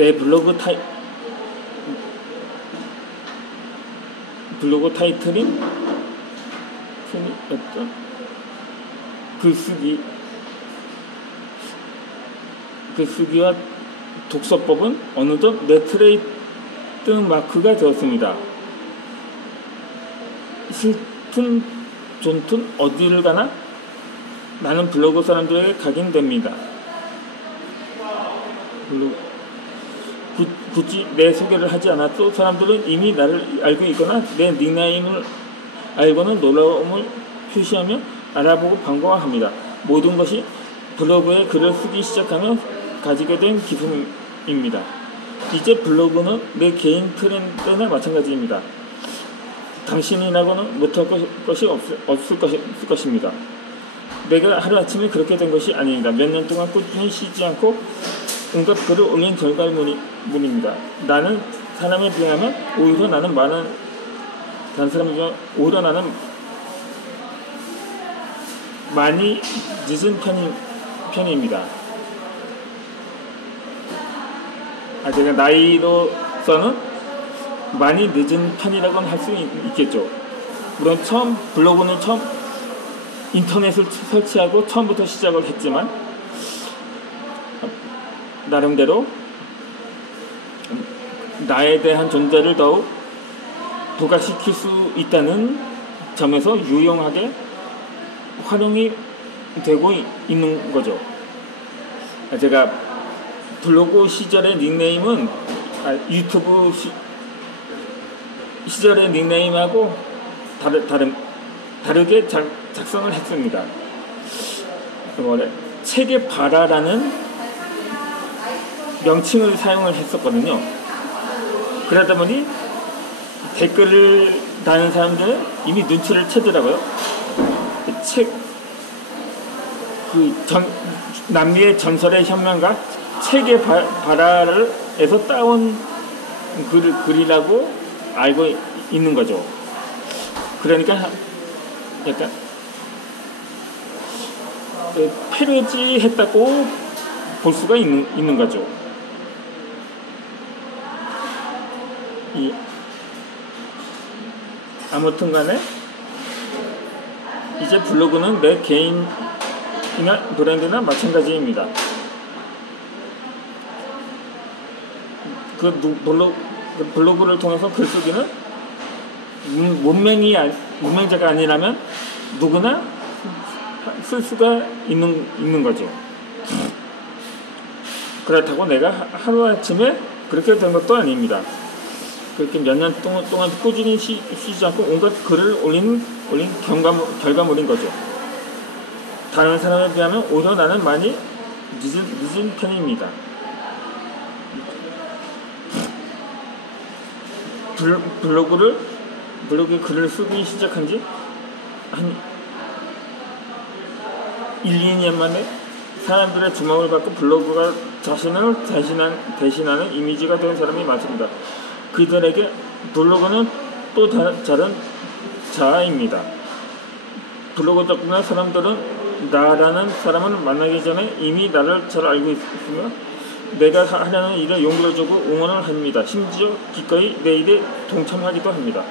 내 블로그 타이틀인 어떤 글쓰기와 독서법은 어느덧 내 트레이드 마크가 되었습니다. 싫든 좋든 어디를 가나 나는 블로그 사람들에게 각인됩니다. 굳이 내 소개를 하지 않아도 사람들은 이미 나를 알고 있거나 내 닉네임을 알고는 놀라움을 표시하며 알아보고 반가워합니다. 모든 것이 블로그에 글을 쓰기 시작하며 가지게 된 기분입니다. 이제 블로그는 내 개인 트렌드나 마찬가지입니다. 당신이라고는 못할 것이 없을 것입니다. 내가 하루아침에 그렇게 된 것이 아닙니다. 몇 년 동안 꾸준히 쉬지 않고 온갖 글을 올린 결과물입니다. 다른 사람에 비하면 오히려 나는 많이 늦은 편입니다. 제가 나이로서는 많이 늦은 편이라고는 할 수 있겠죠. 물론 블로그는 처음 인터넷을 설치하고 처음부터 시작을 했지만 나름대로 나에 대한 존재를 더욱 부각시킬 수 있다는 점에서 유용하게 활용이 되고 있는 거죠. 제가 블로그 시절의 닉네임은 유튜브 시절의 닉네임하고 다르게 작성을 했습니다. 체게바라라는 명칭을 사용을 했었거든요. 그러다 보니 댓글을 다는 사람들은 이미 눈치를 채더라고요. 남미의 전설의 현명가 체게바라에서 따온 글이라고 알고 있는 거죠. 그러니까 약간 패러디했다고 볼 수가 있는 거죠. 아무튼 간에 이제 블로그는 내 개인이나 브랜드나 마찬가지입니다. 블로그를 통해서 글쓰기는 문맹자가 아니라면 누구나 쓸 수가 있는 거죠. 그렇다고 내가 하루아침에 그렇게 된 것도 아닙니다. 그렇게 몇 년 동안 꾸준히 쉬지 않고 온갖 글을 올린 결과물인 거죠. 다른 사람에 비하면 오히려 나는 많이 늦은 편입니다. 블로그에 글을 쓰기 시작한 지 한 1-2년 만에 사람들의 주목을 받고 블로그가 자신을 대신하는 이미지가 된 사람이 많습니다. 그들에게 블로그는 또 다른 자아입니다. 블로그 덕분에 사람들은 나라는 사람을 만나기 전에 이미 나를 잘 알고 있으며 내가 하려는 일에 용기를 주고 응원을 합니다. 심지어 기꺼이 내 일에 동참하기도 합니다.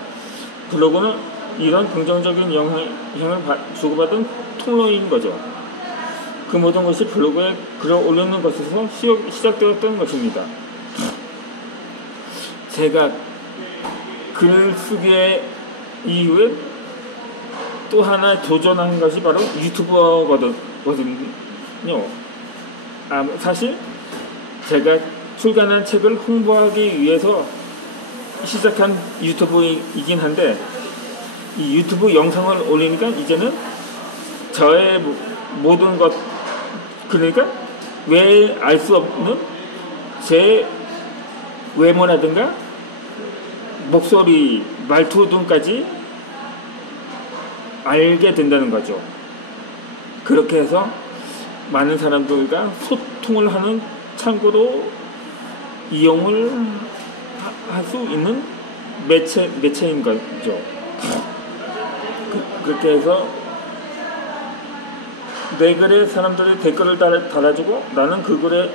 블로그는 이런 긍정적인 영향을 주고받은 통로인 거죠. 그 모든 것이 블로그에 글을 올리는 것에서 시작되었던 것입니다. 제가 글 쓰기 이후에 또 하나 도전한 것이 바로 유튜버거든요. 사실 제가 출간한 책을 홍보하기 위해서 시작한 유튜브이긴 한데 이 유튜브 영상을 올리니까 이제는 저의 모든 것, 그러니까 왜 알 수 없는 제 외모라든가 목소리, 말투 등까지 알게 된다는 거죠. 그렇게 해서 많은 사람들과 소통을 하는 창구로 이용을 할 수 있는 매체인 거죠. 그렇게 해서 내 글에 사람들이 댓글을 달아주고 나는 그 글에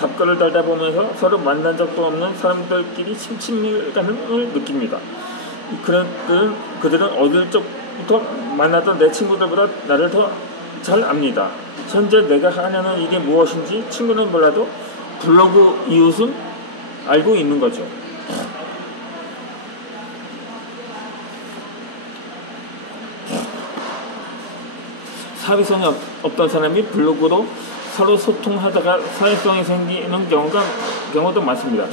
답글을 달다 보면서 서로 만난 적도 없는 사람들끼리 친밀감을 느낍니다. 그들은 어릴 적부터 만나던 내 친구들보다 나를 더 잘 압니다. 현재 내가 하려는 일이 무엇인지 친구는 몰라도 블로그 이웃은 알고 있는 거죠. 사회성이 없던 사람이 블로그로 서로 소통하다가 사회성이 생기는 경우도 많습니다.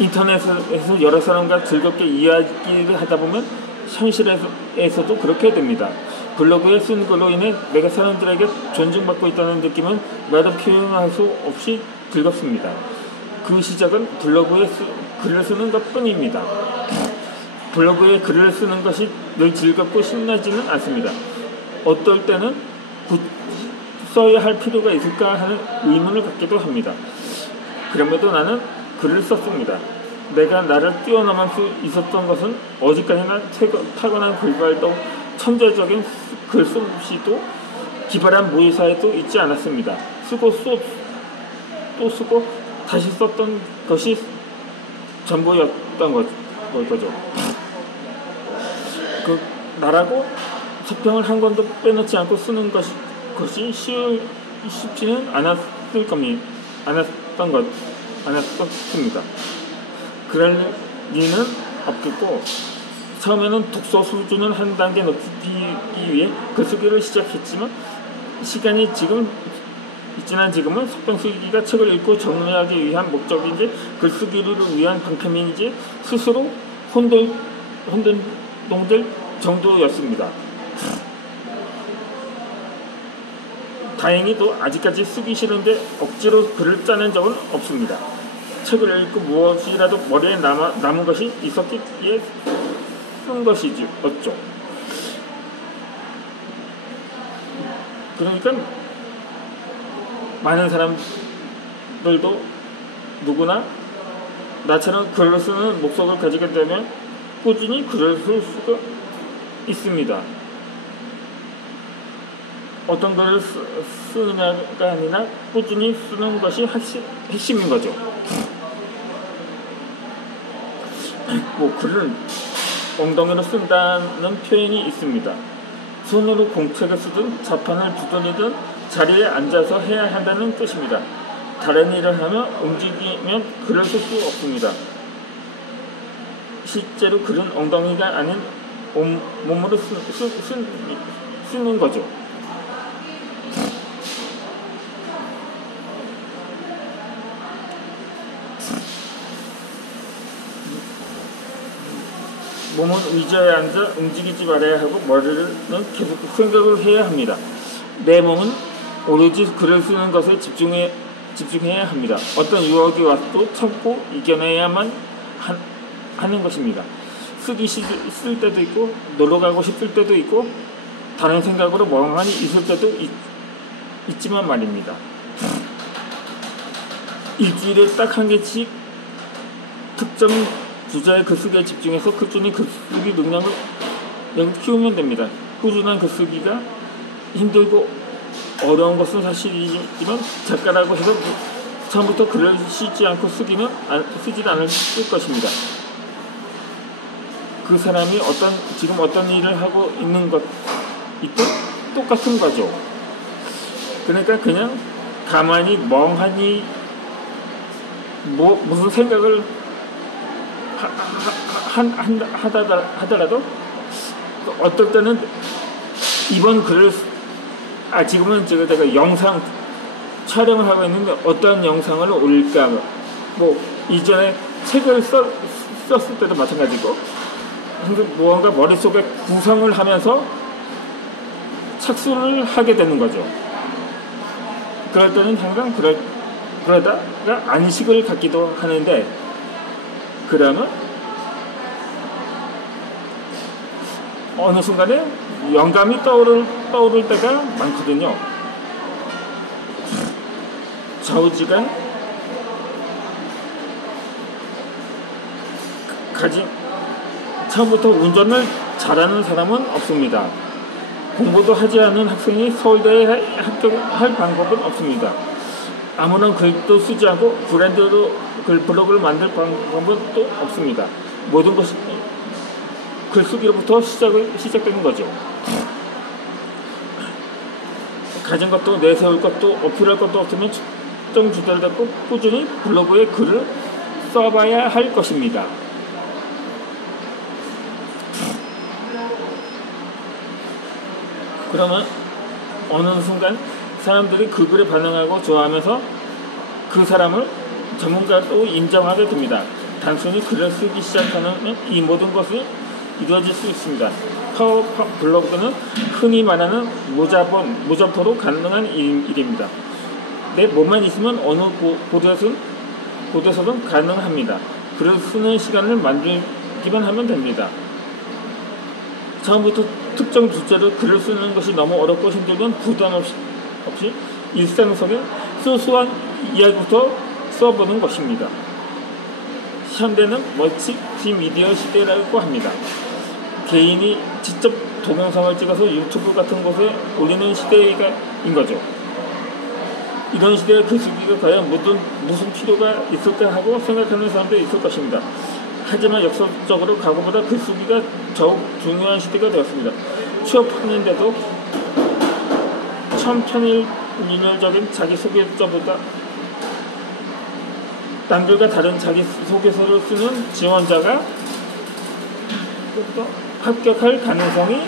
인터넷에서 여러 사람과 즐겁게 이야기를 하다 보면 현실에서도 그렇게 됩니다. 블로그에 쓴 글로 인해 내가 사람들에게 존중받고 있다는 느낌은 말로 표현할 수 없이 즐겁습니다. 그 시작은 블로그에 글을 쓰는 것 뿐입니다. 블로그에 글을 쓰는 것이 늘 즐겁고 신나지는 않습니다. 어떨 때는 써야 할 필요가 있을까 하는 의문을 갖기도 합니다. 그럼에도 나는 글을 썼습니다. 내가 나를 뛰어넘을 수 있었던 것은 어디까지나 타고난 글발도 천재적인 글솜씨도 기발한 모의사에도 있지 않았습니다. 쓰고 또 쓰고 다시 썼던 것이 전부였던 거죠. 나라고 서평을 한 권도 빼놓지 않고 쓰는 것이 쉽지는 않았습니다. 그럴 리는 없겠고, 처음에는 독서 수준을 한 단계 높이기 위해 글쓰기를 시작했지만 시간이 지난 지금은 서평 쓰기가 책을 읽고 정리하기 위한 목적인지 글쓰기를 위한 방편인지 스스로 혼돈될 정도였습니다. 다행히도 아직까지 쓰기 싫은데 억지로 글을 짜낸 적은 없습니다. 책을 읽고 무엇이라도 머리에 남은 것이 있었기에 쓴 것이었죠. 그러니까 많은 사람들도 누구나 나처럼 글을 쓰는 목적을 가지게 되면 꾸준히 글을 쓸 수가 있습니다. 어떤 글을 쓰느냐가 아니라 꾸준히 쓰는 것이 핵심인 거죠. 글을 엉덩이로 쓴다는 표현이 있습니다. 손으로 공책을 쓰든 자판을 두드리든 자리에 앉아서 해야 한다는 뜻입니다. 다른 일을 하며 움직이면 글을 쓸 수 없습니다. 실제로 글은 엉덩이가 아닌 몸으로 쓰는 거죠. 몸은 의자에 앉아 움직이지 말아야 하고 머리는 계속 생각을 해야 합니다. 내 몸은 오로지 글을 쓰는 것에 집중해야 합니다. 어떤 유혹이 와도 참고 이겨내야만 하는 것입니다. 쓰기 싫을 때도 있고 놀러 가고 싶을 때도 있고 다른 생각으로 멍하니 있을 때도 있지만 말입니다. 일주일에 딱 한 개씩 특정 주제의 글쓰기에 집중해서 꾸준히 글쓰기 능력을 키우면 됩니다. 꾸준한 글쓰기가 힘들고 어려운 것은 사실이지만 작가라고 해서 처음부터 글을 쓰지 않고 쓰지 않을 것입니다. 그 사람이 지금 어떤 일을 하고 있는 것 있든 똑같은 거죠. 그러니까 그냥 가만히 멍하니 무슨 생각을 하더라도 어떨 때는 이번 글을 지금은 제가 영상 촬영을 하고 있는데 어떤 영상을 올릴까 이전에 책을 썼을 때도 마찬가지고 무언가 머릿속에 구성을 하면서 착수를 하게 되는 거죠. 그럴 때는 항상 그러다가 안식을 갖기도 하는데 그러면 어느 순간에 영감이 떠오를 때가 많거든요. 좌우지간 처음부터 운전을 잘하는 사람은 없습니다. 공부도 하지 않은 학생이 서울대에 합격할 방법은 없습니다. 아무런 글도 쓰지 않고 브랜드로 블로그를 만들 방법도 없습니다. 모든 것이 글쓰기로부터 시작되는 거죠. 가진 것도 내세울 것도 어필할 것도 없으면 특정 주제를 잡고 꾸준히 블로그에 글을 써봐야 할 것입니다. 그러면 어느 순간 사람들이 그 글에 반응하고 좋아하면서 그 사람을 전문가로 인정하게 됩니다. 단순히 글을 쓰기 시작하면 이 모든 것이 이루어질 수 있습니다. 파워 블로그는 흔히 말하는 무점포로 가능한 일입니다. 내 몸만 있으면 어느 곳에서든 가능합니다. 글을 쓰는 시간을 만들기만 하면 됩니다. 처음부터 특정 주제로 글을 쓰는 것이 너무 어렵고 힘들면 부담 없이 일상 속의 소소한 이야기부터 써보는 것입니다. 현대는 멀티미디어 시대라고 합니다. 개인이 직접 동영상을 찍어서 유튜브 같은 곳에 올리는 시대인 거죠. 이런 시대에 글쓰기가 과연 무슨 필요가 있을까 하고 생각하는 사람도 있을 것입니다. 하지만 역사적으로 과거보다 글쓰기가 더욱 중요한 시대가 되었습니다. 취업하는데도 천편일률적인 자기소개서보다 남들과 다른 자기소개서를 쓰는 지원자가 합격할 가능성이